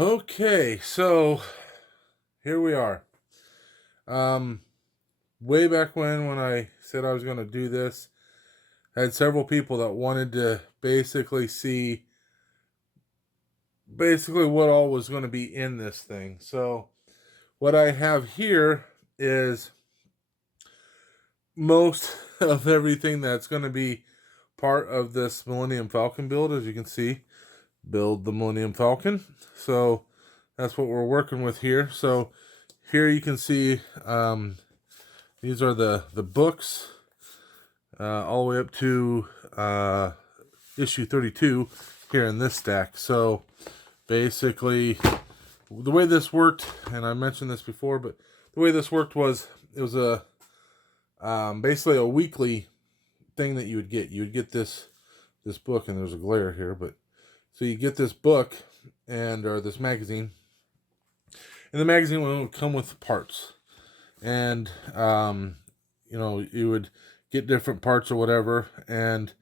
Okay, so here we are. Um, Way back when I said I was going to do this, I had several people that wanted to basically see what all was going to be in this thing. So what I have here is most of everything that's going to be part of this Millennium Falcon build. As you can see, build the Millennium Falcon. So that's what we're working with here. So here you can see these are the books all the way up to issue 32 here in this stack. So basically the way this worked, and I mentioned this before, but the way this worked was it was a basically a weekly thing that you would get. You would get this book, and there's a glare here, but so you get this book or this magazine, and the magazine would come with parts, and you would get different parts or whatever, and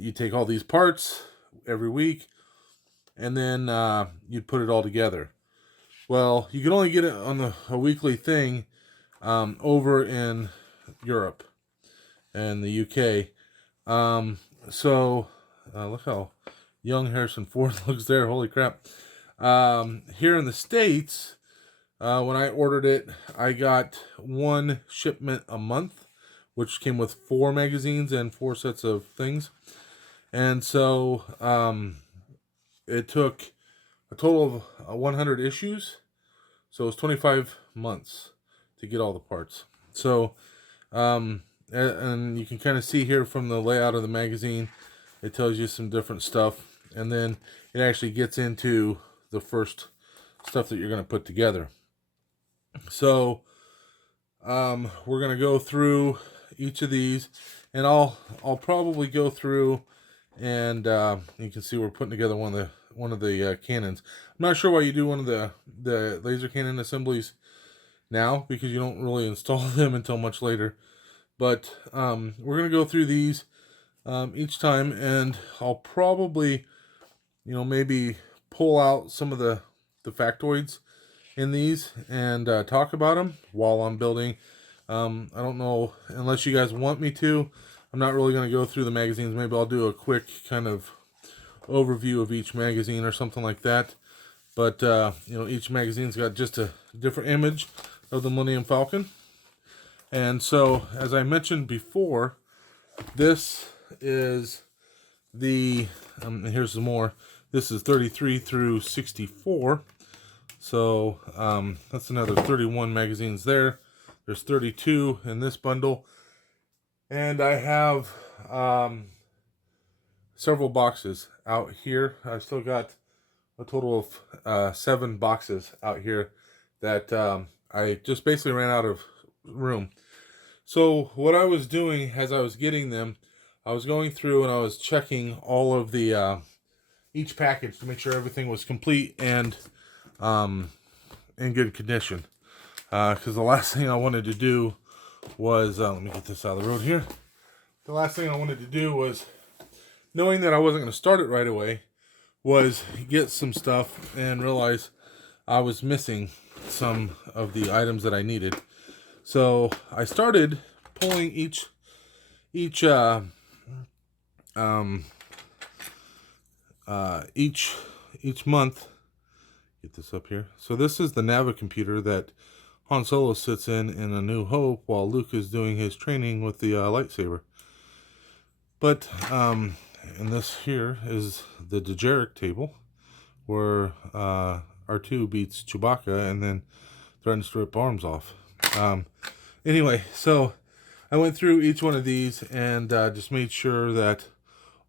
you take all these parts every week, and then you'd put it all together. Well, you can only get it on a weekly thing over in Europe and the UK. Look how young Harrison Ford looks there. Holy crap. Here in the States, when I ordered it, I got one shipment a month, which came with 4 magazines and 4 sets of things. And so it took a total of 100 issues. So it was 25 months to get all the parts. So, and you can kind of see here from the layout of the magazine, it tells you some different stuff. And then it actually gets into the first stuff that you're going to put together. So we're going to go through each of these, and I'll probably go through, and you can see we're putting together one of the cannons. I'm not sure why you do one of the laser cannon assemblies now, because you don't really install them until much later. But we're going to go through these each time, and I'll probably maybe pull out some of the factoids in these and talk about them while I'm building. I don't know, unless you guys want me to. I'm not really going to go through the magazines. Maybe I'll do a quick kind of overview of each magazine or something like that. But each magazine's got just a different image of the Millennium Falcon. And so, as I mentioned before, this is and here's some more. This is 33 through 64. So that's another 31 magazines there. There's 32 in this bundle. And I have several boxes out here. I've still got a total of 7 boxes out here that I just basically ran out of room. So what I was doing as I was getting them, I was going through and I was checking all of the each package to make sure everything was complete and in good condition. Because the last thing I wanted to do was let me get this out of the road here. The last thing I wanted to do was, knowing that I wasn't going to start it right away, was get some stuff and realize I was missing some of the items that I needed. So I started pulling each month. Get this up here. So this is the Nava computer that Han Solo sits in A New Hope while Luke is doing his training with the lightsaber. But and this here is the DeAgostini table, where R2 beats Chewbacca and then threatens to rip arms off. Anyway, so I went through each one of these and just made sure that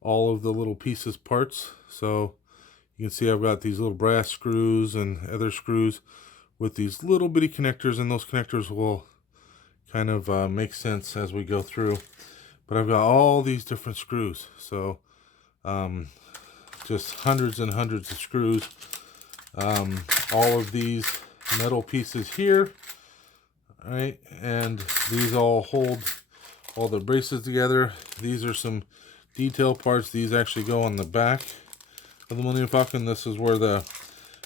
all of the little pieces, parts. So you can see I've got these little brass screws and other screws with these little bitty connectors, and those connectors will kind of make sense as we go through. But I've got all these different screws. So just hundreds and hundreds of screws. All of these metal pieces here. All right, and these all hold all the braces together. These are some detail parts. These actually go on the back of the Millennium Falcon. This is where the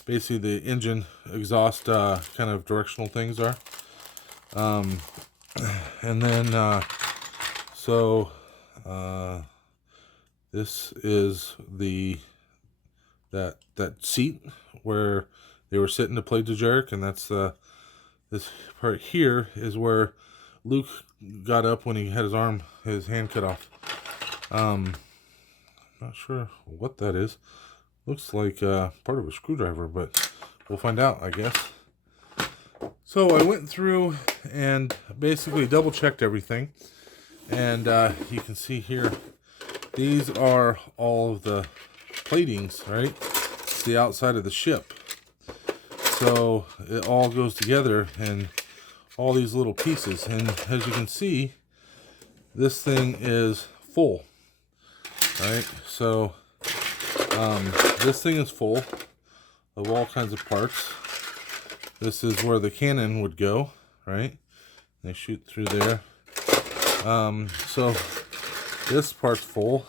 basically the engine exhaust kind of directional things are. And then this is that seat where they were sitting to play DeAgostini, and that's this part here is where Luke got up when he had his hand cut off. Not sure what that is. Looks like part of a screwdriver, but we'll find out, I guess. So I went through and basically double checked everything, and you can see here, these are all of the platings, right? It's the outside of the ship. So it all goes together and all these little pieces. And as you can see, this thing is full, right? So this thing is full of all kinds of parts. This is where the cannon would go, right? They shoot through there. So this part's full.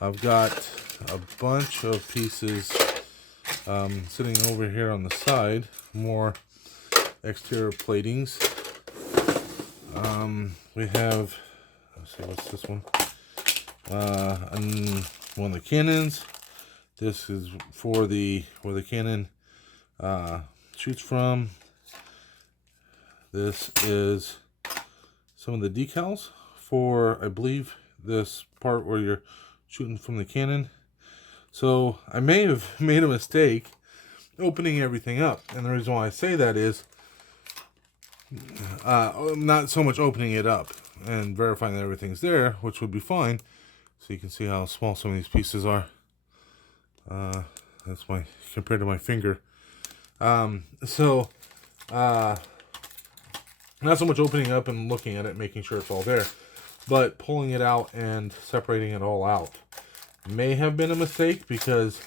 I've got a bunch of pieces sitting over here on the side, more exterior platings. We have, let's see, what's this one? One of the cannons. This is for where the cannon shoots from. This is some of the decals for, I believe, this part where you're shooting from the cannon. So I may have made a mistake opening everything up, and the reason why I say that is not so much opening it up and verifying that everything's there, which would be fine. So you can see how small some of these pieces are. That's compared to my finger. Not so much opening up and looking at it, making sure it's all there, but pulling it out and separating it all out may have been a mistake, because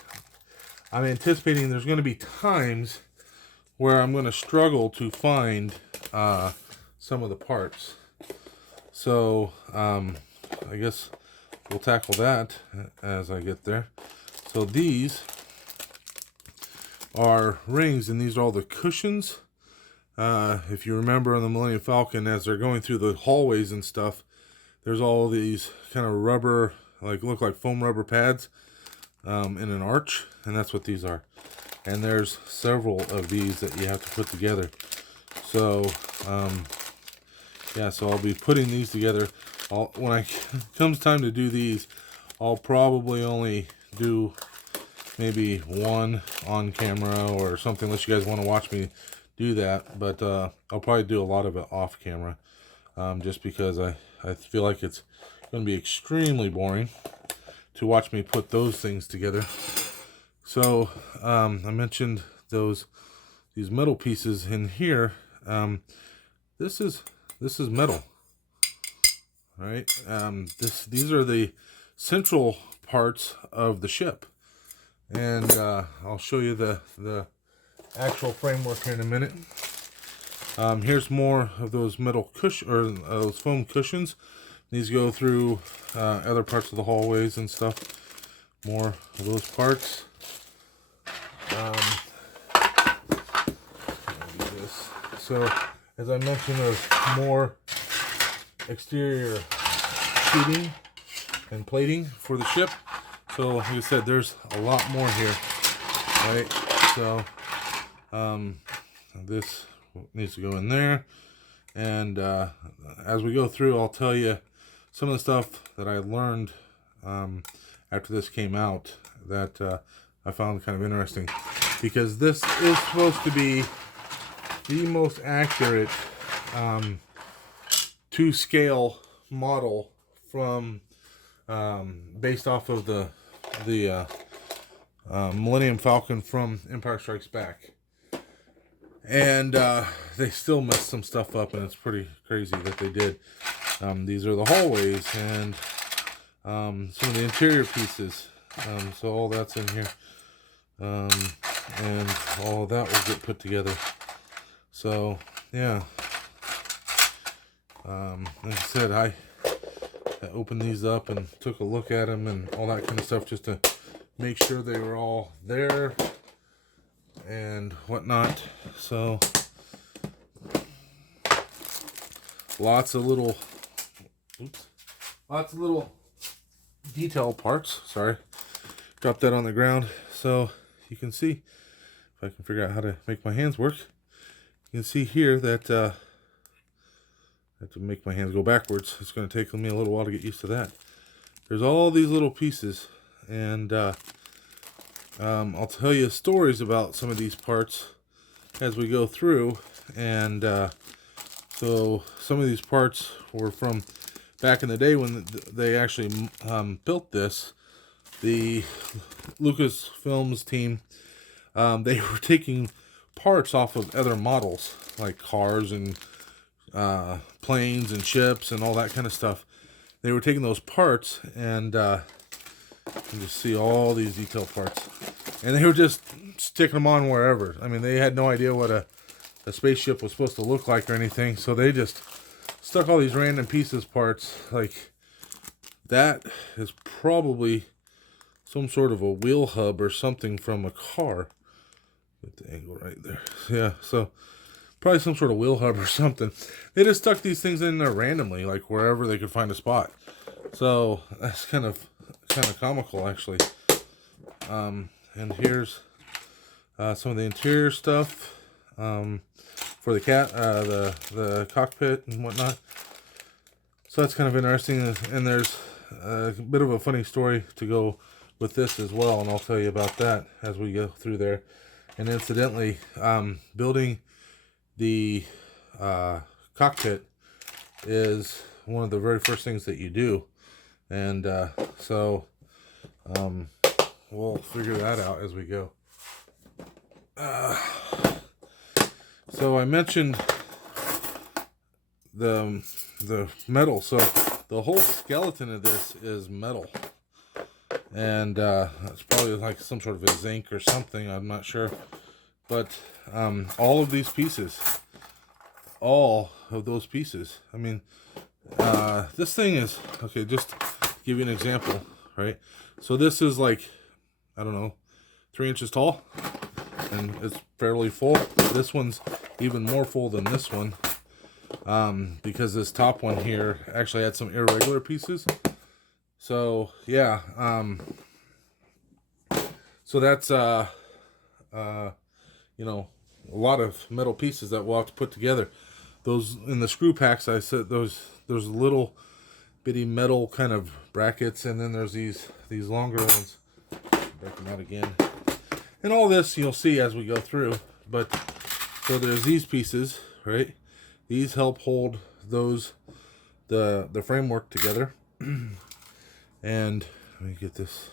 I'm anticipating there's going to be times where I'm going to struggle to find some of the parts. So I guess we'll tackle that as I get there. So these are rings, and these are all the cushions. If you remember on the Millennium Falcon, as they're going through the hallways and stuff, there's all these kind of rubber, look like foam rubber pads in an arch, and that's what these are. And there's several of these that you have to put together. So yeah, so I'll be putting these together. When it comes time to do these, I'll probably only do maybe one on camera or something, unless you guys want to watch me do that. But I'll probably do a lot of it off camera, just because I feel like it's going to be extremely boring to watch me put those things together. So I mentioned these metal pieces in here. This is metal, right? These are the central parts of the ship, and I'll show you the actual framework here in a minute. Here's more of those metal those foam cushions. These go through other parts of the hallways and stuff. More of those parts. So, as I mentioned, there's more exterior sheeting and plating for the ship. So, like I said, there's a lot more here, right? So, this needs to go in there. And as we go through, I'll tell you some of the stuff that I learned after this came out that I found kind of interesting, because this is supposed to be the most accurate to scale model from based off of the Millennium Falcon from Empire Strikes Back. And they still messed some stuff up, and it's pretty crazy that they did. These are the hallways and some of the interior pieces. So all that's in here. And all of that will get put together. So, yeah. Like I said, I opened these up and took a look at them and all that kind of stuff, just to make sure they were all there. and whatnot. So lots of little detail parts. Sorry, dropped that on the ground. So you can see, if I can figure out how to make my hands work, you can see here that I have to make my hands go backwards. It's going to take me a little while to get used to that. There's all these little pieces, and I'll tell you stories about some of these parts as we go through. And so some of these parts were from back in the day when they actually built this. The Lucasfilms team, they were taking parts off of other models, like cars and planes and ships and all that kind of stuff. They were taking those parts, and you can just see all these detail parts, and they were just sticking them on wherever. I mean, they had no idea what a spaceship was supposed to look like or anything, so they just stuck all these random pieces parts. Like, that is probably some sort of a wheel hub or something from a car. Get the angle right there. Yeah, so probably some sort of wheel hub or something. They just stuck these things in there randomly, like wherever they could find a spot. So that's kind of comical, actually. And here's some of the interior stuff for the the cockpit and whatnot. So that's kind of interesting. And there's a bit of a funny story to go with this as well, and I'll tell you about that as we go through there. And incidentally, building the cockpit is one of the very first things that you do, and so we'll figure that out as we go. So I mentioned the metal. So the whole skeleton of this is metal, and it's probably like some sort of a zinc or something, I'm not sure. But all of these pieces, all of those pieces, I mean, this thing is, okay, just to give you an example, right? So this is like, I don't know, 3 inches tall, and it's fairly full. This one's even more full than this one, because this top one here actually had some irregular pieces. So yeah, so that's you know, a lot of metal pieces that we'll have to put together. Those in the screw packs, I said there's little bitty metal kind of brackets, and then there's these longer ones. Break them out again, and all this you'll see as we go through. But so there's these pieces, right? These help hold those the framework together. And let me get this.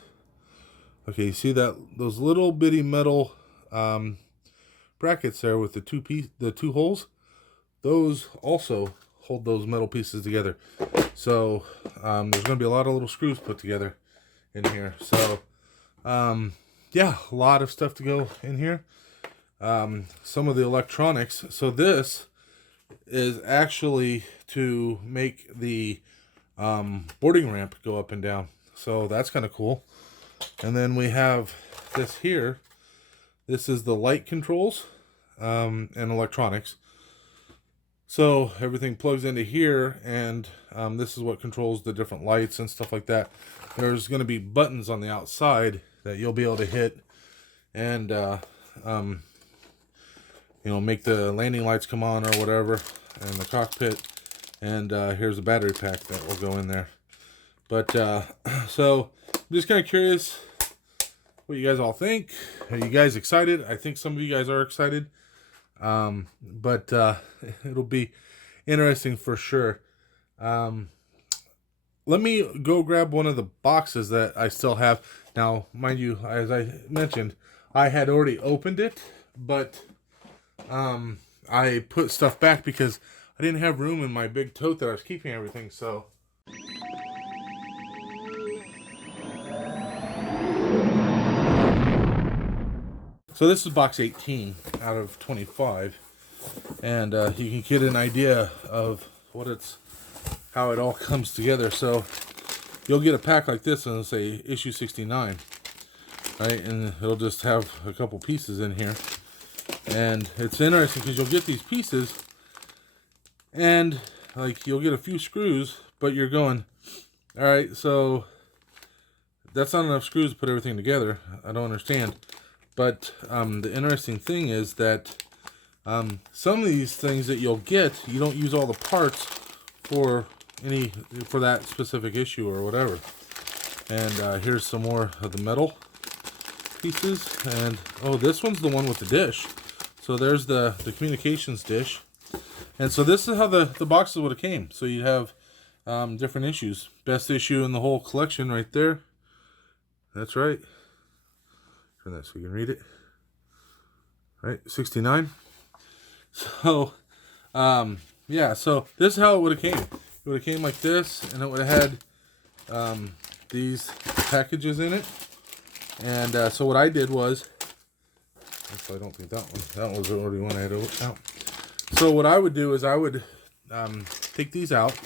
Okay, you see that those little bitty metal brackets there with the two holes? Those also hold those metal pieces together. So there's going to be a lot of little screws put together in here. So yeah, a lot of stuff to go in here. Some of the electronics. So this is actually to make the boarding ramp go up and down. So that's kind of cool. And then we have this here. This is the light controls and electronics. So everything plugs into here, and this is what controls the different lights and stuff like that. There's going to be buttons on the outside that you'll be able to hit, and you know, make the landing lights come on or whatever, and the cockpit. And here's a battery pack that will go in there. But so I'm just kind of curious what you guys all think. Are you guys excited? I think some of you guys are excited. But it'll be interesting for sure. Let me go grab one of the boxes that I still have. Now, mind you, as I mentioned, I had already opened it, but I put stuff back because I didn't have room in my big tote that I was keeping everything. So this is box 18 out of 25, and you can get an idea of how it all comes together. So you'll get a pack like this and it'll say issue 69, right? And it'll just have a couple pieces in here. And it's interesting because you'll get these pieces and like you'll get a few screws, but you're going, all right, so that's not enough screws to put everything together. I don't understand. But the interesting thing is that some of these things that you'll get, you don't use all the parts for that specific issue or whatever. And here's some more of the metal pieces. And oh, this one's the one with the dish. So there's the communications dish. And so this is how the boxes would have came. So you have different issues. Best issue in the whole collection right there. That's right. Turn that so you can read it. All right, 69. So, yeah, so this is how it would have came. It would have came like this, and it would have had these packages in it. And so what I did was, actually I don't think that one was already one I had out. So what I would do is I would take these out,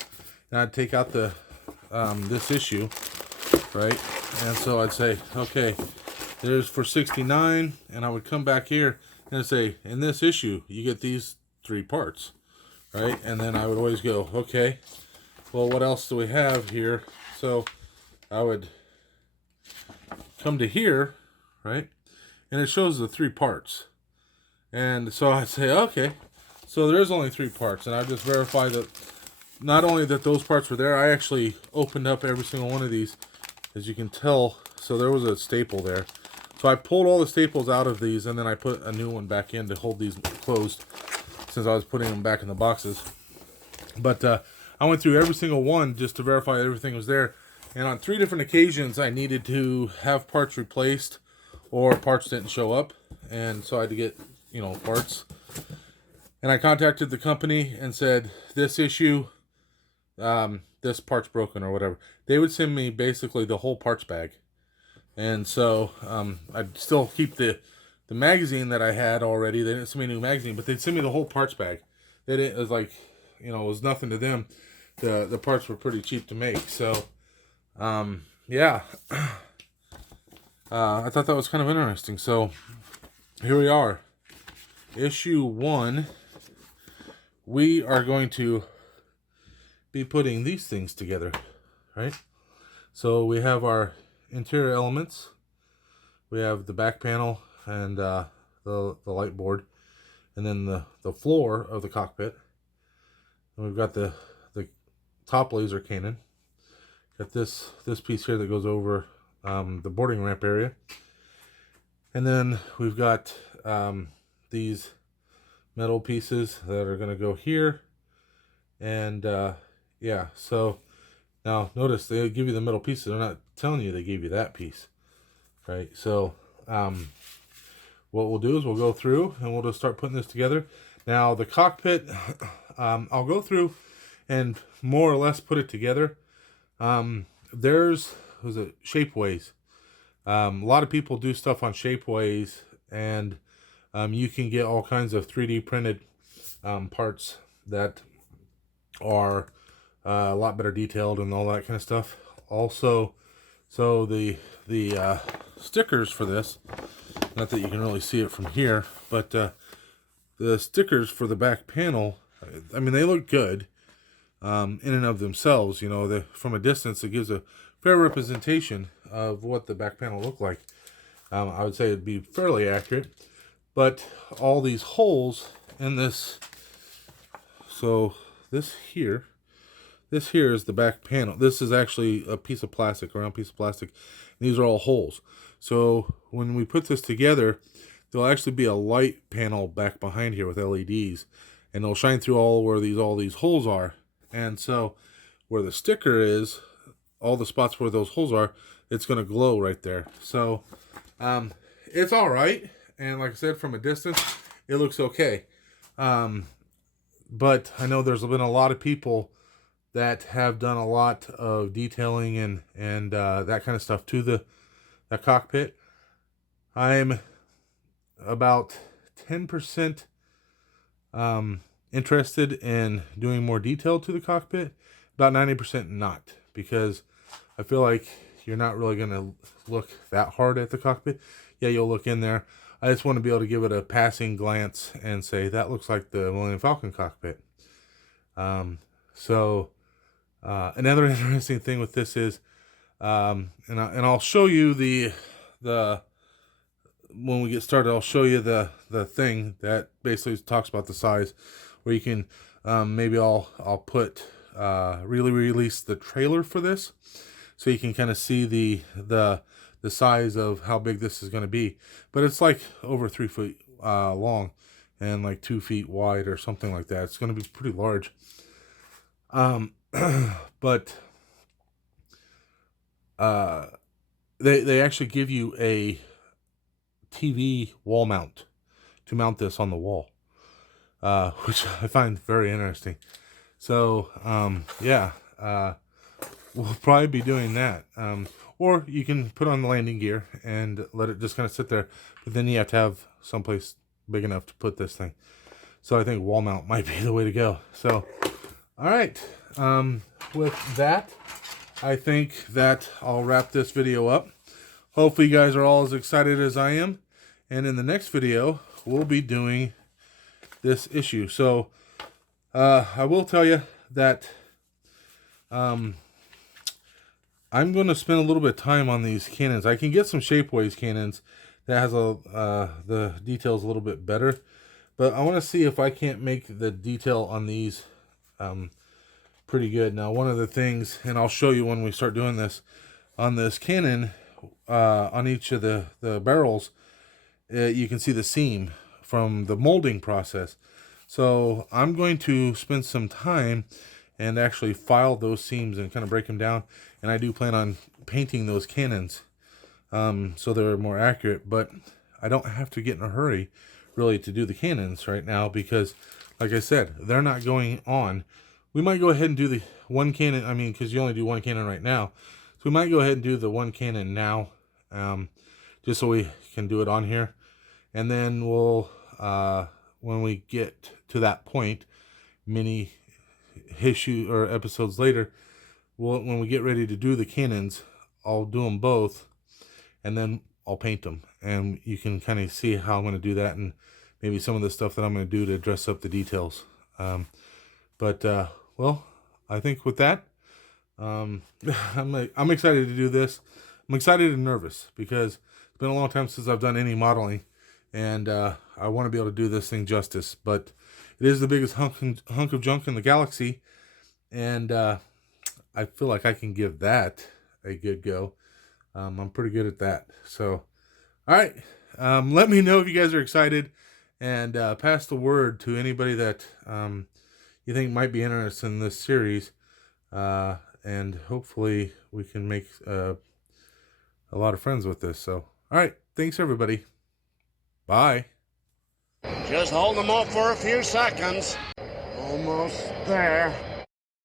and I'd take out the this issue, right? And so I'd say, okay, there's for 69, and I would come back here and say, in this issue, you get these 3 parts, right? And then I would always go, okay, well, what else do we have here? So I would come to here, right? And it shows the 3 parts. And so I'd say, okay, so there's only 3 parts. And I just verify that not only that those parts were there, I actually opened up every single one of these, as you can tell. So there was a staple there. So I pulled all the staples out of these, and then I put a new one back in to hold these closed, since I was putting them back in the boxes. But I went through every single one just to verify everything was there. And on 3 different occasions, I needed to have parts replaced, or parts didn't show up. And so I had to get, parts. And I contacted the company and said, this issue, this part's broken or whatever. They would send me basically the whole parts bag. And so I'd still keep the magazine that I had already. They didn't send me a new magazine, but they'd send me the whole parts bag. It was like, it was nothing to them. The parts were pretty cheap to make. So, yeah. I thought that was kind of interesting. So, here we are. Issue 1. We are going to be putting these things together, right? So, we have our interior elements. We have the back panel and the light board, and then the floor of the cockpit. And we've got the top laser cannon. Got this piece here that goes over the boarding ramp area, and then we've got these metal pieces that are going to go here. And yeah, so now notice they give you the metal pieces. They're not telling you they gave you that piece, right? So what we'll do is we'll go through and we'll just start putting this together. Now the cockpit, I'll go through and more or less put it together. There's shapeways. A lot of people do stuff on shapeways, and you can get all kinds of 3D printed parts that are a lot better detailed and all that kind of stuff. Also, so the stickers for this, not that you can really see it from here, but the stickers for the back panel, I mean, they look good in and of themselves. From a distance, it gives a fair representation of what the back panel looked like. I would say it'd be fairly accurate, but all these holes in this, so this here is the back panel. This is actually a piece of plastic, a round piece of plastic. These are all holes. So when we put this together, there'll actually be a light panel back behind here with LEDs, and it'll shine through all these holes are. And so where the sticker is, all the spots where those holes are, it's going to glow right there. So it's all right. And like I said, from a distance, it looks okay. But I know there's been a lot of people that have done a lot of detailing and that kind of stuff to the cockpit. I'm about 10% interested in doing more detail to the cockpit, about 90% not, because I feel like you're not really going to look that hard at the cockpit. Yeah, you'll look in there. I just want to be able to give it a passing glance and say, that looks like the Millennium Falcon cockpit. Another interesting thing with this is, and I'll show you the when we get started, I'll show you the thing that basically talks about the size, where you can, maybe I'll put, really release the trailer for this, so you can kind of see the size of how big this is going to be. But it's like over 3 feet long and like 2 feet wide or something like that. It's going to be pretty large. But they actually give you a TV wall mount to mount this on the wall, which I find very interesting. So yeah, we'll probably be doing that. Or you can put on the landing gear and let it just kind of sit there, but then you have to have someplace big enough to put this thing. So I think wall mount might be the way to go. So all right, with that, I think that I'll wrap this video up. Hopefully you guys are all as excited as I am. And in the next video, we'll be doing this issue. So I will tell you that I'm going to spend a little bit of time on these cannons. I can get some Shapeways cannons that has the details a little bit better. But I want to see if I can't make the detail on these pretty good. Now, one of the things, and I'll show you when we start doing this, on this cannon, on each of the barrels, you can see the seam from the molding process. So I'm going to spend some time and actually file those seams and kind of break them down. And I do plan on painting those cannons so they're more accurate. But I don't have to get in a hurry really to do the cannons right now, because like I said, they're not going on. We might go ahead and do the one cannon, because you only do one cannon right now. So we might go ahead and do the one cannon now, just so we can do it on here. And then we'll, when we get to that point, mini issue or episodes later, when we get ready to do the cannons, I'll do them both, and then I'll paint them. And you can kind of see how I'm going to do that, and maybe some of the stuff that I'm going to do to dress up the details. Well, I think with that, I'm excited to do this. I'm excited and nervous because it's been a long time since I've done any modeling, and I want to be able to do this thing justice. But it is the biggest hunk of junk in the galaxy, and I feel like I can give that a good go. I'm pretty good at that. So, all right, let me know if you guys are excited, and pass the word to anybody that you think might be interested in this series, and hopefully we can make a lot of friends with this. So, all right, thanks everybody. Bye. Just hold them up for a few seconds. Almost there.